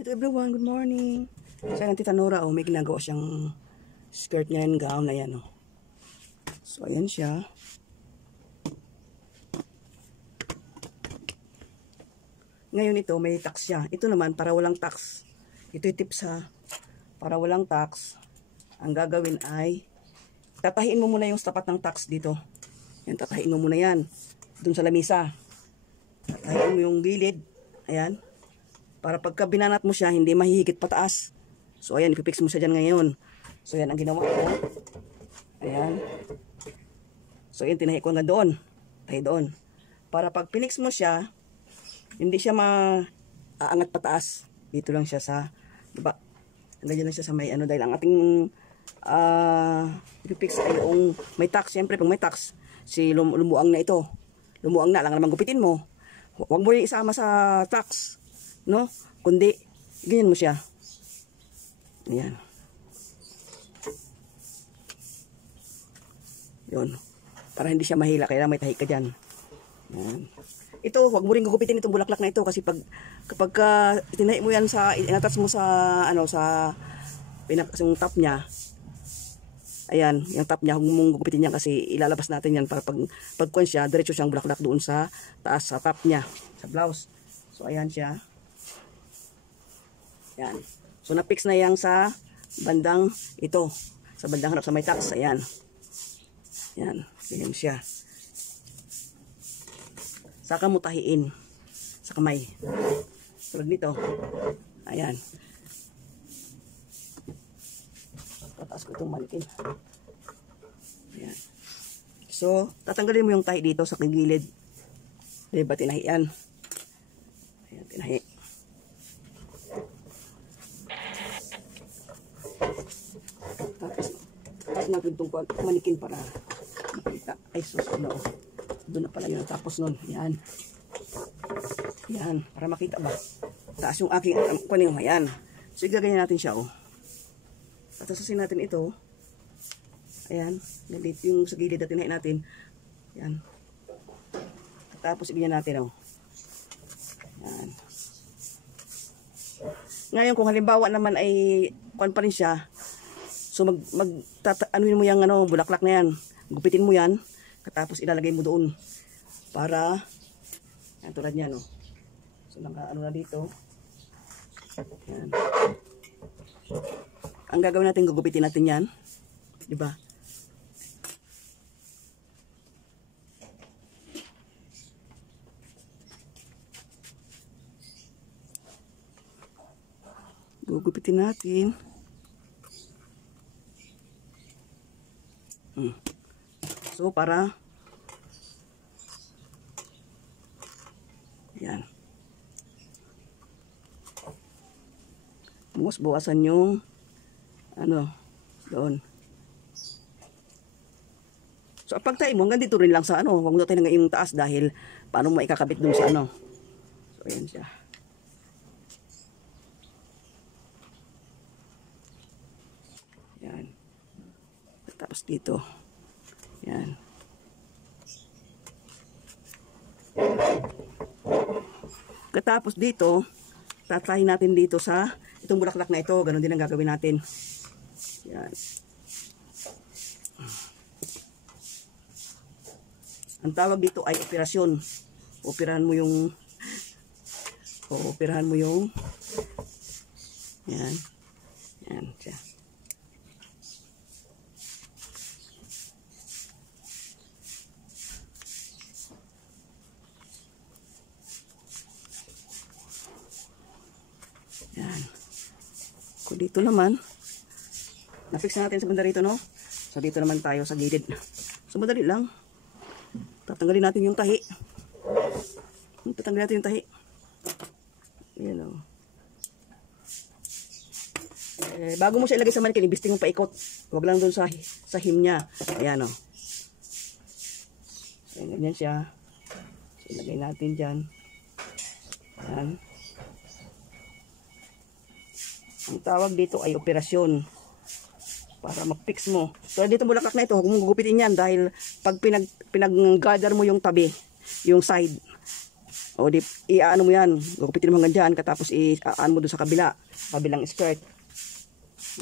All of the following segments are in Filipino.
Ito everyone, good morning. So yan, Tita Nora, may ginagawa siyang skirt niya and gown na yan. So ayan siya. Ngayon ito, may tax siya. Ito naman, para walang tax. Ito yung tips ha. Para walang tax, ang gagawin ay, tatahiin mo muna yung tapat ng tax dito. Yan, tatahiin mo muna yan. Dun sa lamisa. Tatahiin mo yung gilid. Ayan. Para pagka binanat mo siya, hindi mahihigit pataas. So, ayan, ipipix mo siya dyan ngayon. So, ayan, ang ginawa ko. Ayan. So, ayan, tinahi ko hanggang doon. Tahi doon. Para pag pinix mo siya, hindi siya maaangat pataas. Dito lang siya sa, diba? Hanggang lang siya sa may ano, dahil ang ating ipipix ay yung may tax. Siyempre, pag may tax, si lumuang na ito. Lumuang na, lang naman gupitin mo. Huwag mo rin isama sa tax. No? Kundi, ganyan mo siya. Ayan. Yun. Para hindi siya mahila, kaya may tahi ka dyan. Ayan. Ito, huwag mo rin gugupitin itong bulaklak na ito kasi kapag tinahi mo yan sa, inatas mo sa, ano, sa yung top niya, ayan, yung top niya, huwag mong gugupitin yan kasi ilalabas natin yan para pagkuhan siya, diretso siyang bulaklak doon sa taas, sa top niya, sa blouse. So, ayan siya. Ayan. So, na-fix na yan sa bandang ito. Sa bandang harap sa may tax. Ayan. Ayan. Ganyan siya. Saka mo tahiin sa kamay. Tulad nito. Ayan. Tataas ko itong manikin. Ayan. So, tatanggalin mo yung tahi dito sa gilid. Diba, tinahian. Ayan, tinahi. Tapos natin itong manikin para makita. Ay, sus, ano. Doon na pala yun. Tapos nun, yan. Yan, para makita ba. Taas yung aking, kunin mo, yan. So, igaganyan natin siya, oh. Tatasasin natin ito. Ayan. Nandito yung sa gilid natin, natin. Yan. Tapos, iganyan natin, oh. Yan. Ngayon, kung halimbawa naman ay, kuan pa rin siya, so anuin mo yung ano, bulaklak na yan. Gupitin mo yan. Tapos ilalagay mo doon. Para, yan tulad yan, no. So ano na dito. Yan. Ang gagawin natin, gugupitin natin yan. Diba? Gugupitin natin. So, para yan. Buwas-buwasan yung ano, doon. So, pagtahi mo, hanggang dito rin lang sa ano. Huwag mo tayo yung taas dahil paano mo ikakabit doon sa ano. So, ayan siya. Yan. Tapos dito. Yan. Katapos dito, tatahin natin dito sa itong bulaklak na ito. Ganon din ang gagawin natin. Yan. Ang tawag dito ay operasyon. Operahan mo yung yan. Yan siya. Yan. Kung dito naman, na-fix na natin sa banda rito, no? So, dito naman tayo sa gilid. So, madali lang. Tatanggalin natin yung tahi. Tatanggalin natin yung tahi. Yan, o. Bago mo siya ilagay sa manikin, ibisting mo paikot. Huwag lang doon sa hem niya. Ayan, o. So, ganyan siya. So, ilagay natin dyan. Ayan. Ang tawag dito ay operasyon. Para mag-fix mo. So, dito bulaklak na ito, huwag mong gugupitin yan dahil pag pinag-gather mo yung tabi, yung side, O di, iaano mo yan. Gugupitin mo hanggang dyan. Katapos iaan mo doon sa kabilang skirt.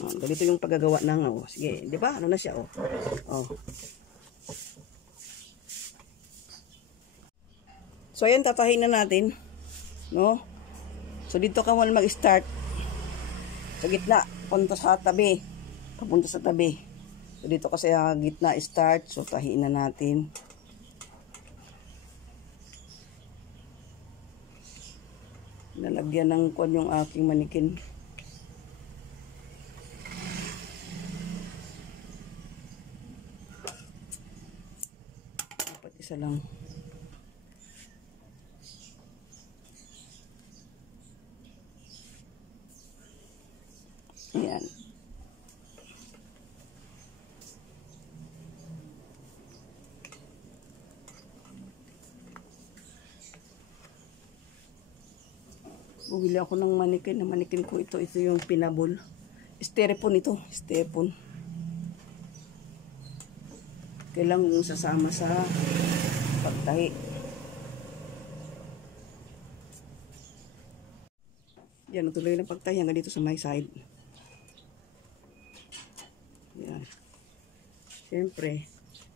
O, ganito yung paggagawa ng, sige, di ba? Ano na siya, So, ayan, tatahin na natin. No? So, dito ka muna mag-start. Sa gitna, punta sa tabi. Papunta sa tabi. So, dito kasi gitna start. So, tahiin na natin. Nalagyan ng kwan yung aking manikin. Dapat isa lang. Ayan. Bumili ako ng manikin. Ang manikin ko ito yung pinabol. Styrofoam ito. Styrofoam. Kailangan mong sasama sa pagtahi. Yan, natuloy ng pagtahi hanggang dito sa my side. Yan. Siyempre,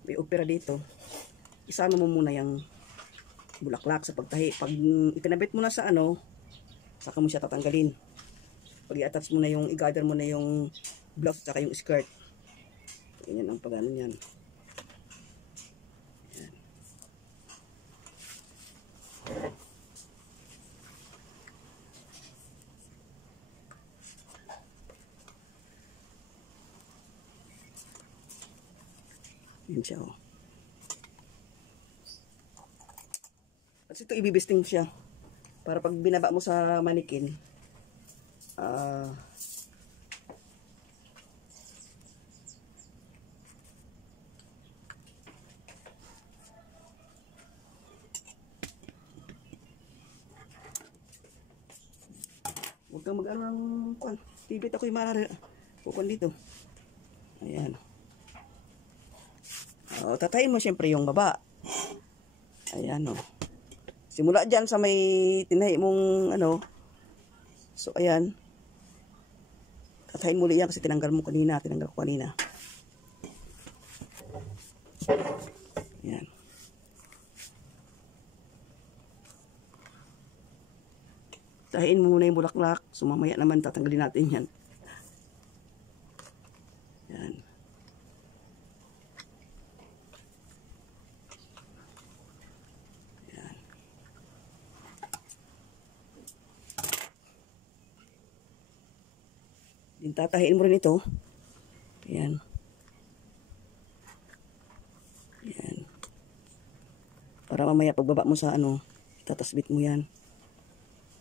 may opera dito. Isama mo muna yung bulaklak sa pagtahi. Pag ikinabit mo na sa saka mo siya tatanggalin. Pag i-attach mo na i-gather mo na yung blouse saka yung skirt. Ganyan ang pag-ano niyan. Yan. Yan siya, At ito ibibisting siya. Para pag binaba mo sa manikin, huwag kang mag-ano ng kwan. Tibit ako yung kukwan dito. Ayan. Tatayin mo siyempre yung baba. Ayan, Simula dyan sa may tinahi mong So, ayan. Tatahin muli yan kasi tinanggal ko kanina. Ayan. Tahiin mo muna yung bulaklak. So, mamaya naman tatanggalin natin yan. Ayan. Tatahiin mo rin ito. Ayan. Ayan. Para mamaya pagbaba mo sa tatasbit mo yan.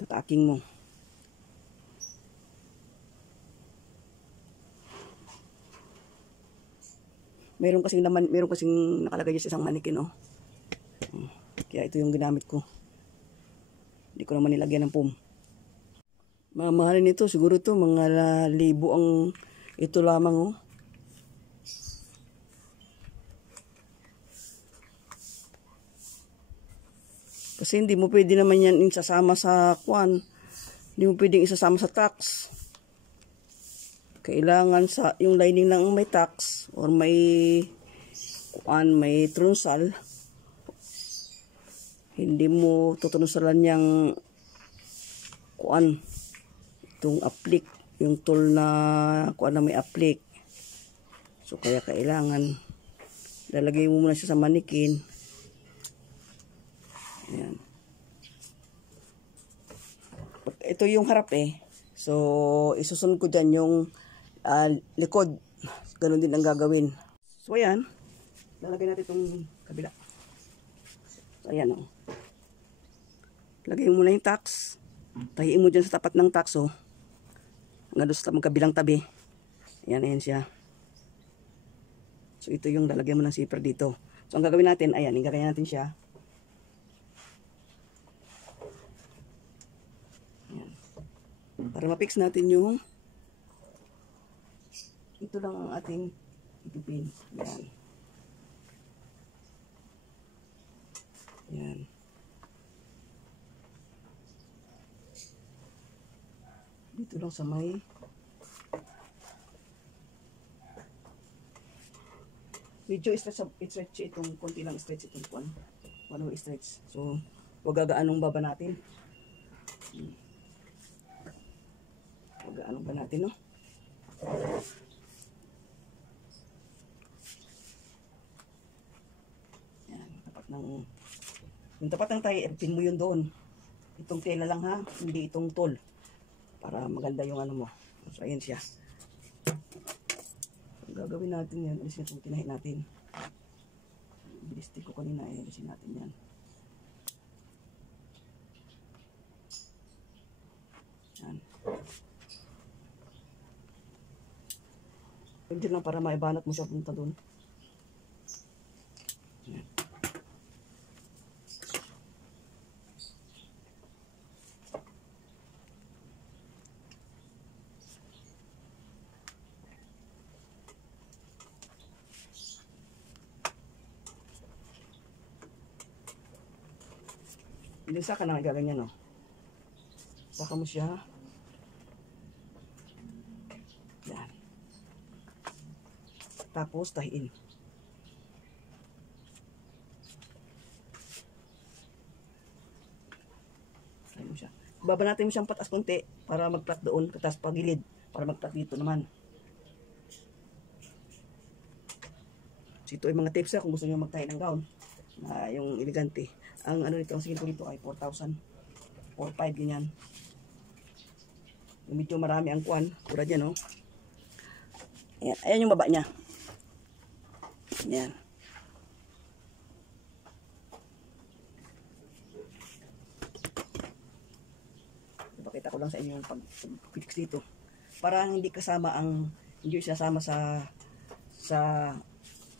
Tataking mo. Meron kasing nakalagay sa isang manikin, Kaya ito yung ginamit ko. Hindi ko naman nilagyan ng foam. Mamahalin ito, siguro ito mga libo ang ito lamang, Kasi hindi mo pwede naman yan isasama sa kwan. Hindi mo pwedeng isasama sa tax. Kailangan yung lining lang may tax or may trunsal. Hindi mo tutunusalan yung itong applique, yung tool na may applique. So kaya kailangan lalagay mo muna siya sa manikin. Ayan. Ito yung harap So isusunod ko dyan yung likod. Ganon din ang gagawin. So ayan. Lalagay natin itong kabila. So ayan Lagay mo muna yung tax. Tahiin mo dyan sa tapat ng tax hanggang doon sa magkabilang tabi. Ayan siya. So ito yung lalagyan mo ng zipper dito. So ang gagawin natin, ayan, igagay natin siya. Ayan. Para ma-fix natin yung ito lang ang ating ipipin. Ayan. Ayan. Dito lang sa may medyo stretch itong konti lang stretch itong kuan. One way stretch. So, wag gagaanong baba natin. Wag gaanong ba natin, no? Yan, tapat ng yung tapat ng tayo, pin mo yun doon. Itong tela lang ha, hindi itong tol. Para maganda yung ano mo. So, ayan siya. Ang gagawin natin yan, alisin itong tinahin natin. Bilistik ko kanina, alisin natin yan. Yan. Diyan lang para maibanat mo siya punta doon. Yan. Ilisa ka na gaganyan, no? Saka mo siya. Yan. Tapos, tahiin. Tahiin mo siya. Baba natin mo siyang patas konti para mag-flat doon. Tapos pagilid para mag-flat dito naman. So, ito ay mga tips kung gusto nyo magtahi ng gown. Yung elegante. Ang ano nito, ang singil ko dito ay 4,000. 4,500 ganyan. Medyo marami ang kuan. Tulad yan, no? Ayan, ayan yung baba niya. Ayan. Ipakita ko lang sa inyo yung pag-fix dito. Para hindi kasama ang, hindi sasama sa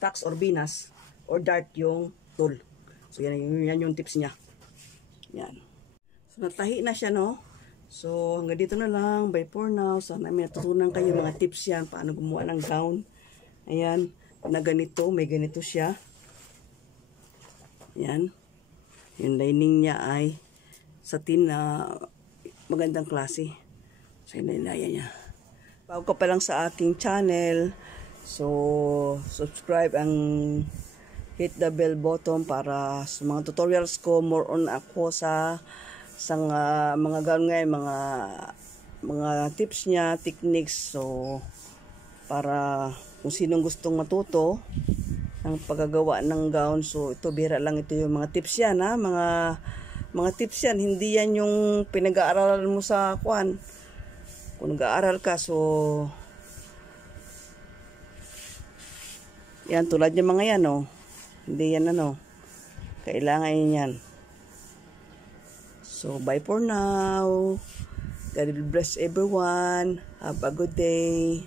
tax or binas or dart yung tool. So, yan yung tips niya. Yan. So, natahi na siya, no? So, hanggang dito na lang. Bye for now. Sana may natutunan kayo mga tips yan. Paano gumawa ng gown. Ayan. Na ganito. May ganito siya. Ayan. Yung lining niya ay satin na magandang klase. So, yun na niya. Bago ka pa lang sa aking channel. So, subscribe ang hit the bell button para sa mga tutorials ko, more on ako sa mga gown ngayon, mga tips niya, techniques. So para kung sinong gustong matuto ng paggagawa ng gown, so ito bira lang, ito yung mga tips yan ha, mga tips yan, hindi yan yung pinag-aaralan mo sa kwan. Kung nag-aaral ka, so yan tulad yung mga yan, oh. Hindi yan ano. Kailangan yan. So, bye for now. God bless everyone. Have a good day.